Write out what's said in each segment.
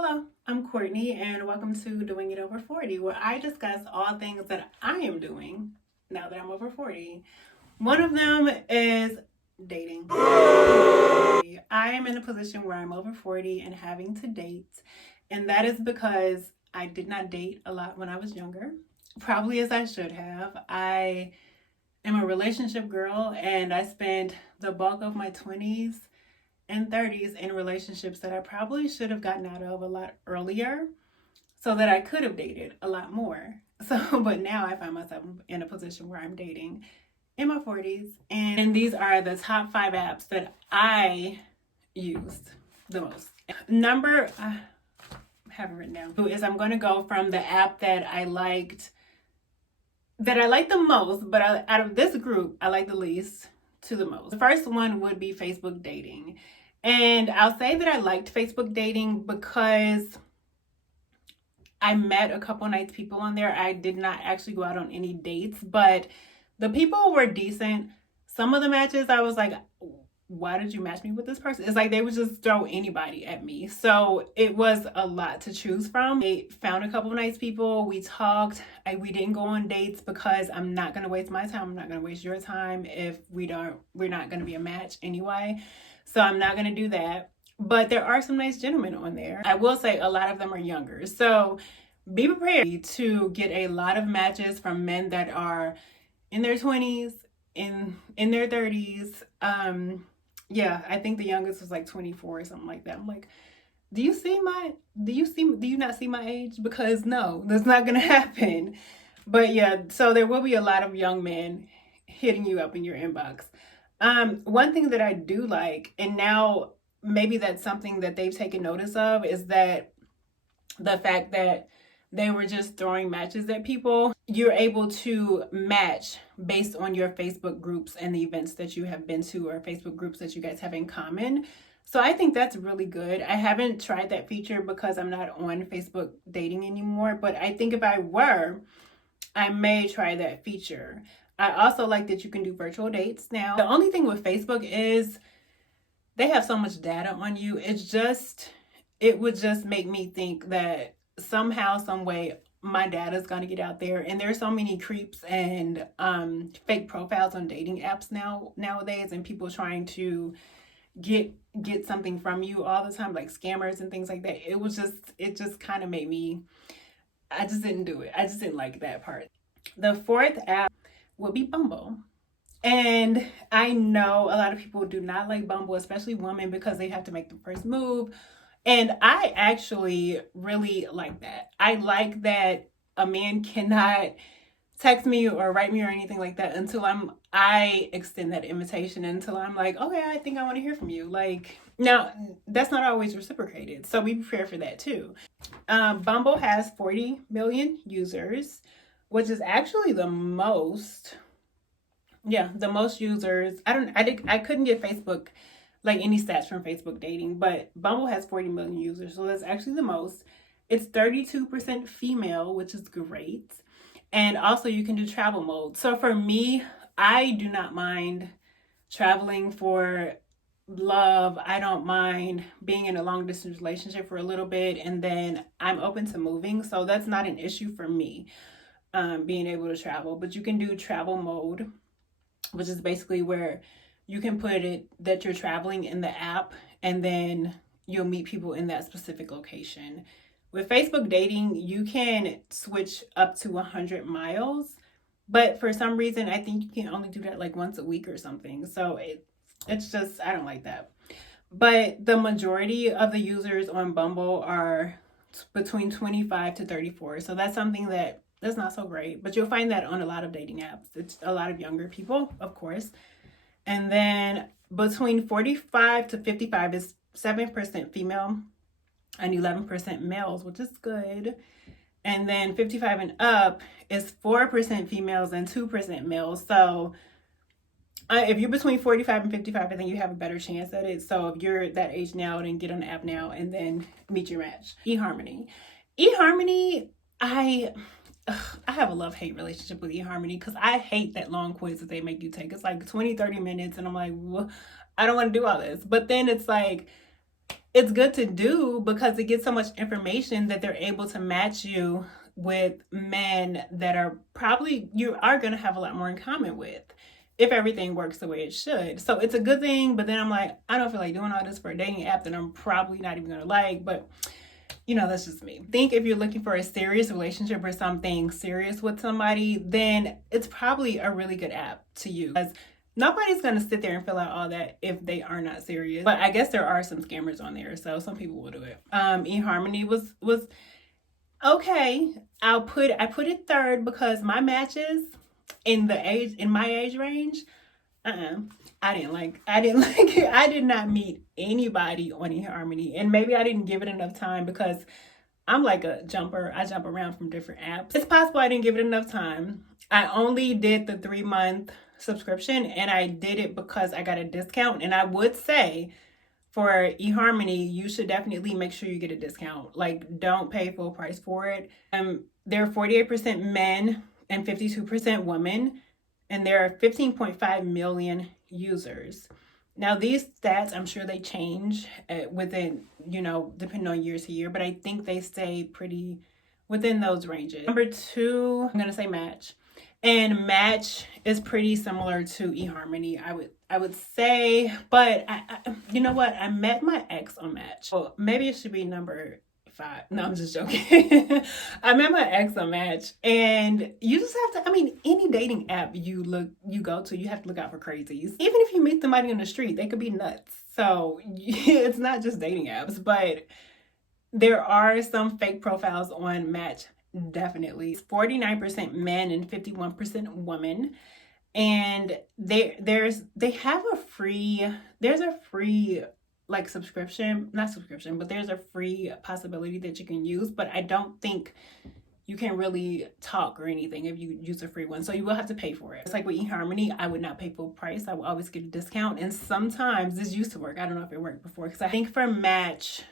Hello, I'm Courtney, and welcome to Doing It Over 40, where I discuss all things that I am doing now that I'm over 40. One of them is dating. I am in a position where I'm over 40 and having to date, and that is because I did not date a lot when I was younger, probably as I should have. I am a relationship girl, and I spent the bulk of my 20s and 30s in relationships that I probably should have gotten out of a lot earlier so that I could have dated a lot more. But now I find myself in a position where I'm dating in my 40s. And these are the top 5 apps that I used the most. I have it written down, is I'm going to go from the app that I liked the most, but out of this group, I like the least to the most. The first one would be Facebook dating. And I'll say that I liked Facebook dating because I met a couple nice people on there. I did not actually go out on any dates, but the people were decent. Some of the matches, I was like, why did you match me with this person? It's like they would just throw anybody at me. So it was a lot to choose from. I found a couple nice people. We talked. We didn't go on dates because I'm not going to waste my time. I'm not going to waste your time if we're not going to be a match anyway. So I'm not going to do that. But there are some nice gentlemen on there. I will say a lot of them are younger. So be prepared to get a lot of matches from men that are in their 20s, in their 30s. Yeah, I think the youngest was like 24 or something like that. I'm like, do you not see my age? Because no, that's not going to happen. But yeah, so there will be a lot of young men hitting you up in your inbox. One thing that I do like, and now maybe that's something that they've taken notice of, is that the fact that they were just throwing matches at people. You're able to match based on your Facebook groups and the events that you have been to, or Facebook groups that you guys have in common. So I think that's really good. I haven't tried that feature because I'm not on Facebook dating anymore, but I think if I were, I may try that feature. I also like that you can do virtual dates now. The only thing with Facebook is they have so much data on you. It would just make me think that somehow, some way, my data is going to get out there. And there's so many creeps and fake profiles on dating apps nowadays, and people trying to get something from you all the time, like scammers and things like that. It just kind of made me, I just didn't do it. I just didn't like that part. The fourth app would be Bumble. And I know a lot of people do not like Bumble, especially women, because they have to make the first move. And I actually really like that. I like that a man cannot text me or write me or anything like that until I extend that invitation, until I'm like, okay, I think I want to hear from you. Like, now that's not always reciprocated, so be prepared for that too. Bumble has 40 million users, which is actually the most. Yeah, the most users. I couldn't get Facebook, like any stats from Facebook dating, but Bumble has 40 million users, so that's actually the most. It's 32% female, which is great. And also you can do travel mode. So for me, I do not mind traveling for love. I don't mind being in a long distance relationship for a little bit, and then I'm open to moving. So that's not an issue for me, being able to travel. But you can do travel mode, which is basically where you can put it that you're traveling in the app, and then you'll meet people in that specific location. With Facebook dating, you can switch up to 100 miles, but for some reason, I think you can only do that like once a week or something. So it's just, I don't like that. But the majority of the users on Bumble are between 25 to 34. So that's something that's not so great, but you'll find that on a lot of dating apps. It's a lot of younger people, of course. And then between 45 to 55 is 7% female and 11% males, which is good. And then 55 and up is 4% females and 2% males. So if you're between 45 and 55, I think you have a better chance at it. So if you're that age now, then get on the app now and then meet your match. eHarmony. eHarmony, I have a love-hate relationship with eHarmony because I hate that long quiz that they make you take. It's like 20, 30 minutes, and I'm like, well, I don't want to do all this. But then it's like, it's good to do because it gets so much information that they're able to match you with men that are probably you are going to have a lot more in common with if everything works the way it should. So it's a good thing, but then I'm like, I don't feel like doing all this for a dating app that I'm probably not even going to like, but you know, that's just me. I think if you're looking for a serious relationship or something serious with somebody, then it's probably a really good app to use. Because nobody's going to sit there and fill out all that if they are not serious. But I guess there are some scammers on there, so some people will do it. eHarmony was okay. I put it third because my matches in my age range, I didn't like it. I did not meet anybody on eHarmony, and maybe I didn't give it enough time because I'm like a jumper. I jump around from different apps. It's possible I didn't give it enough time. I only did the 3-month subscription, and I did it because I got a discount. And I would say for eHarmony, you should definitely make sure you get a discount. Like, don't pay full price for it. There are 48% men and 52% women, and there are 15.5 million users. Now, these stats, I'm sure they change within, depending on year to year, but I think they stay pretty within those ranges. Number 2, I'm going to say Match. And Match is pretty similar to eHarmony, I would say, but you know what? I met my ex on Match. Well, maybe it should be number 5. No, I'm just joking. I met my ex on Match, and you just have to, any dating app you go to, you have to look out for crazies. Even if you meet somebody on the street, they could be nuts. So it's not just dating apps, but there are some fake profiles on Match. Definitely. It's 49% men and 51% women. And there's a free like not subscription, but there's a free possibility that you can use, but I don't think you can really talk or anything if you use a free one. So you will have to pay for it. It's like with eHarmony, I would not pay full price. I will always get a discount. And sometimes this used to work. I don't know if it worked before, because I think for Match,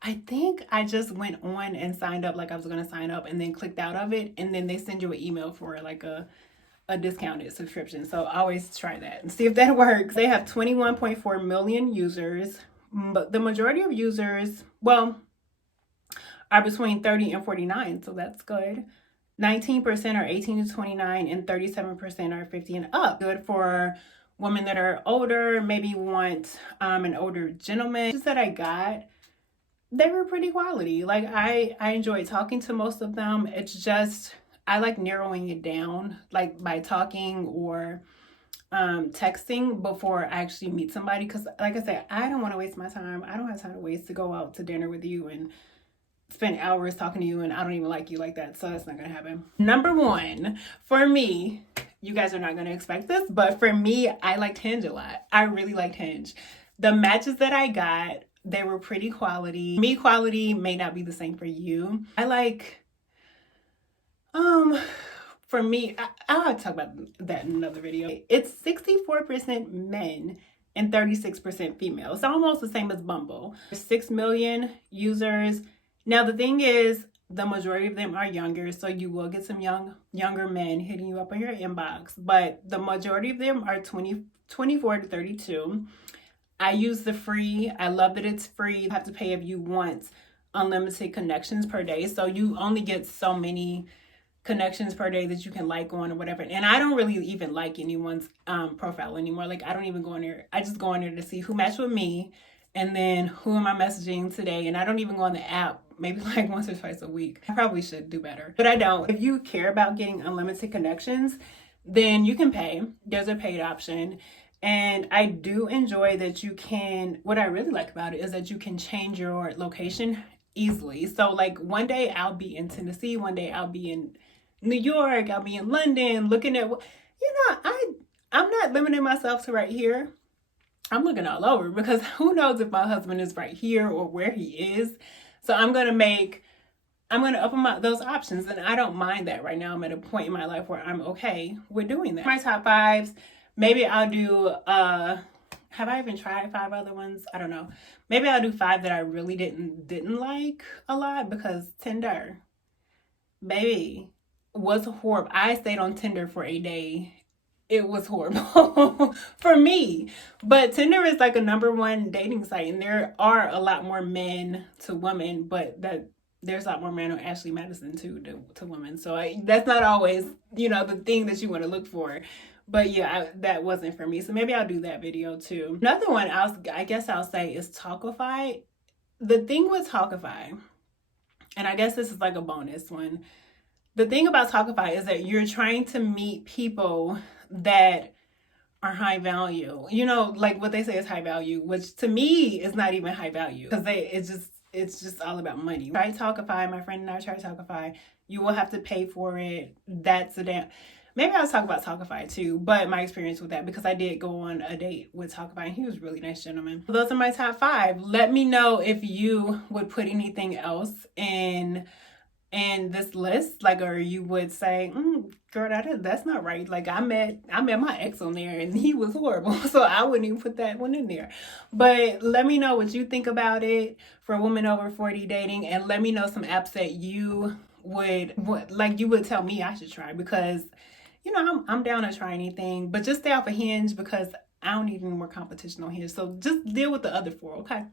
I think I just went on and signed up like I was going to sign up and then clicked out of it. And then they send you an email for like a discounted subscription. So always try that and see if that works. They have 21.4 million users, but the majority of users, are between 30 and 49. So that's good. 19% are 18 to 29 and 37% are 50 and up. Good for women that are older, maybe want an older gentleman. Just that I got, they were pretty quality. Like I enjoyed talking to most of them. It's just, I like narrowing it down, like by talking or texting before I actually meet somebody. Because like I said, I don't want to waste my time. I don't have time to waste to go out to dinner with you and spend hours talking to you, and I don't even like you like that. So that's not going to happen. Number 1, for me, you guys are not going to expect this, but for me, I liked Hinge a lot. I really liked Hinge. The matches that I got, they were pretty quality. Me, quality may not be the same for you. I like... for me, I'll talk about that in another video. It's 64% men and 36% female. It's almost the same as Bumble. 6 million users. Now, the thing is, the majority of them are younger, so you will get some younger men hitting you up on your inbox, but the majority of them are 24 to 32. I use the free. I love that it's free. You have to pay if you want unlimited connections per day, so you only get so many connections per day that you can like on or whatever. And I don't really even like anyone's profile anymore. Like, I don't even go in there. I just go in there to see who matched with me and then who am I messaging today. And I don't even go on the app maybe like once or twice a week. I probably should do better, but I don't. If you care about getting unlimited connections, then you can pay. There's a paid option. And I do enjoy that you can, what I really like about it is that you can change your location easily. So like one day I'll be in Tennessee, one day I'll be in New York, I'll be in London, looking at, I'm not limiting myself to right here. I'm looking all over, because who knows if my husband is right here or where he is. So I'm going to open those options, and I don't mind that right now. I'm at a point in my life where I'm okay with doing that. My top 5, maybe I'll do, have I even tried 5 other ones? I don't know. Maybe I'll do 5 that I really didn't like a lot, because Tinder, baby, was horrible. I stayed on Tinder for a day it was horrible for me. But Tinder is like a #1 dating site, and there are a lot more men to women, but there's a lot more men on Ashley Madison too to women. So that's not always, the thing that you want to look for. But yeah, that wasn't for me. So maybe I'll do that video too. Another one I guess I'll say is Talkify. The thing with Talkify, and I guess this is like a bonus one. The thing about Talkify is that you're trying to meet people that are high value. Like what they say is high value, which to me is not even high value because it's just all about money. Try Talkify. My friend and I tried Talkify. You will have to pay for it. That's a damn. Maybe I'll talk about Talkify too, but my experience with that, because I did go on a date with Talkify and he was a really nice gentleman. Those are my top 5. Let me know if you would put anything else in this list, like, or you would say, girl, that's not right. Like I met my ex on there and he was horrible, so I wouldn't even put that one in there. But let me know what you think about it for women over 40 dating, and let me know some apps that you would tell me I should try, because I'm down to try anything, but just stay off of Hinge because I don't need any more competition on here. So just deal with the other 4, okay?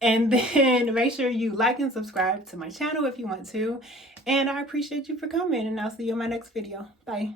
And then make sure you like and subscribe to my channel if you want to. And I appreciate you for coming, and I'll see you in my next video. Bye.